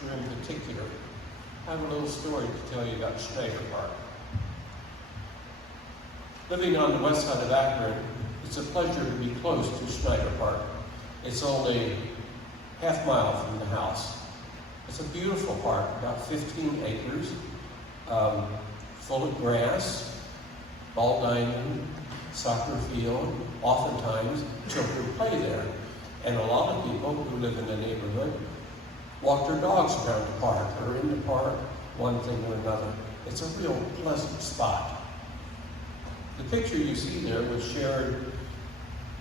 picture in particular, I have a little story to tell you about Schneider Park. Living on the west side of Akron, it's a pleasure to be close to Schneider Park. It's only half mile from the house. It's a beautiful park, about 15 acres, full of grass, ball diamond, soccer field. Oftentimes, children play there. And a lot of people who live in the neighborhood walk their dogs around the park or in the park, one thing or another. It's a real pleasant spot. The picture you see there was shared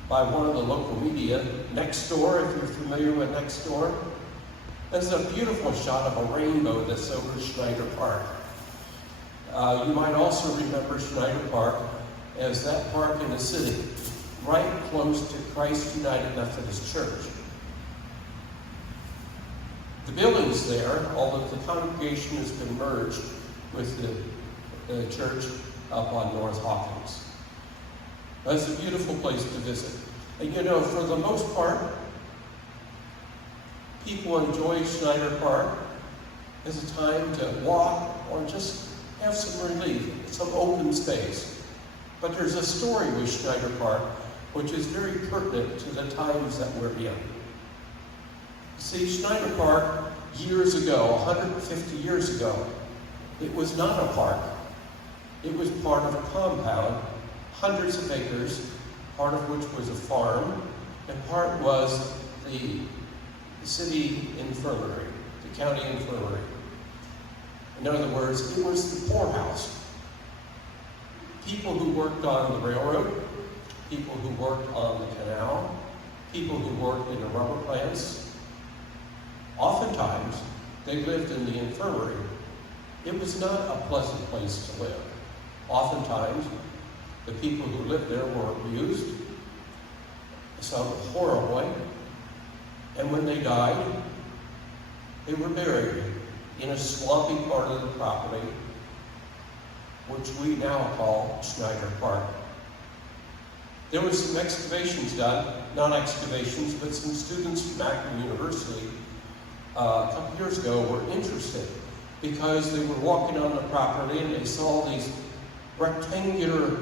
by one of the local media, Next Door, if you're familiar with Next Door. There's a beautiful shot of a rainbow that's over Schneider Park. You might also remember Schneider Park as that park in the city, right close to Christ United Methodist Church. The building's there, although the congregation has been merged with the church up on North Hawkins. It's a beautiful place to visit. And you know, for the most part, people enjoy Schneider Park as a time to walk or just have some relief, some open space. But there's a story with Schneider Park which is very pertinent to the times that we're in. See, Schneider Park, years ago, 150 years ago, it was not a park. It was part of a compound, hundreds of acres, part of which was a farm, and part was the city infirmary, the county infirmary. In other words, it was the poorhouse. People who worked on the railroad, people who worked on the canal, people who worked in the rubber plants, oftentimes they lived in the infirmary. It was not a pleasant place to live. Oftentimes, the people who lived there were abused, some horribly, and when they died, they were buried in a swampy part of the property, which we now call Schneider Park. There were some excavations done, not excavations, but some students from Akron University a couple years ago were interested because they were walking on the property and they saw these rectangular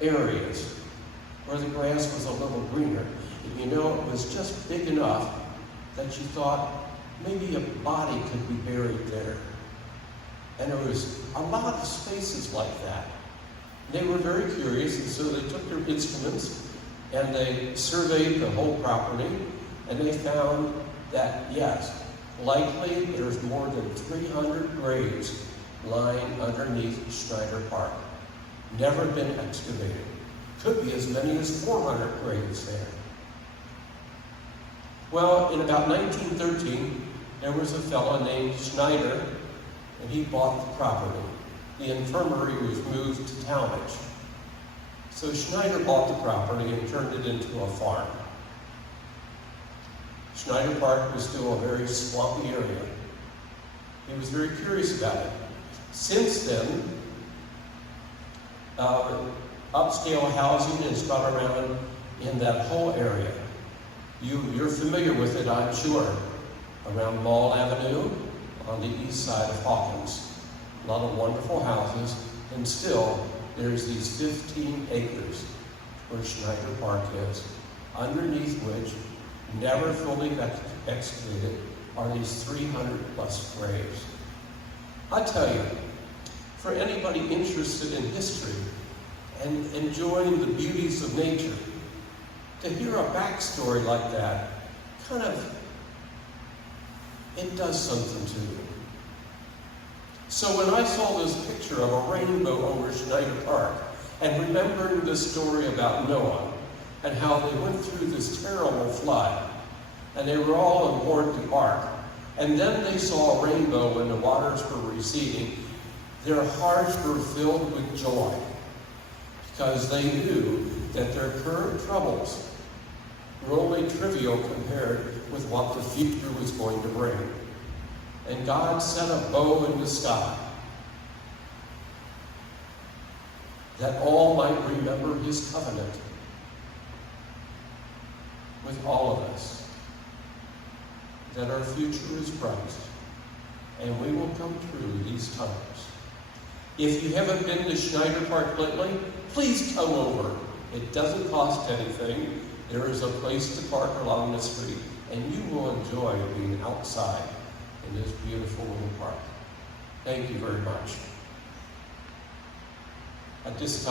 areas where the grass was a little greener. And you know, it was just big enough that you thought maybe a body could be buried there. And there was a lot of spaces like that. They were very curious, and so they took their instruments and they surveyed the whole property, and they found that, yes, likely there's more than 300 graves lying underneath Schneider Park. Never been excavated. Could be as many as 400 graves there. Well, in about 1913, there was a fellow named Schneider, and he bought the property. The infirmary was moved to Talmadge. So Schneider bought the property and turned it into a farm. Schneider Park was still a very swampy area. He was very curious about it. Since then, upscale housing has gone around in that whole area. You're familiar with it, I'm sure. Around Mall Avenue, on the east side of Hawkins. A lot of wonderful houses, and still there's these 15 acres where Schneider Park is, underneath which, never fully excavated, are these 300 plus graves. I tell you, for anybody interested in history and enjoying the beauties of nature, to hear a backstory like that, it does something to you. So when I saw this picture of a rainbow over Schneider Park, and remembering the story about Noah, and how they went through this terrible flood, and they were all on board the ark, and then they saw a rainbow when the waters were receding, their hearts were filled with joy, because they knew that their current troubles were only trivial compared with what the future was going to bring. And God set a bow in the sky that all might remember his covenant with all of us, that our future is Christ, and we will come through these times. If you haven't been to Schneider Park lately, please come over. It doesn't cost anything. There is a place to park along the street, and you will enjoy being outside in this beautiful little park. Thank you very much. At this time,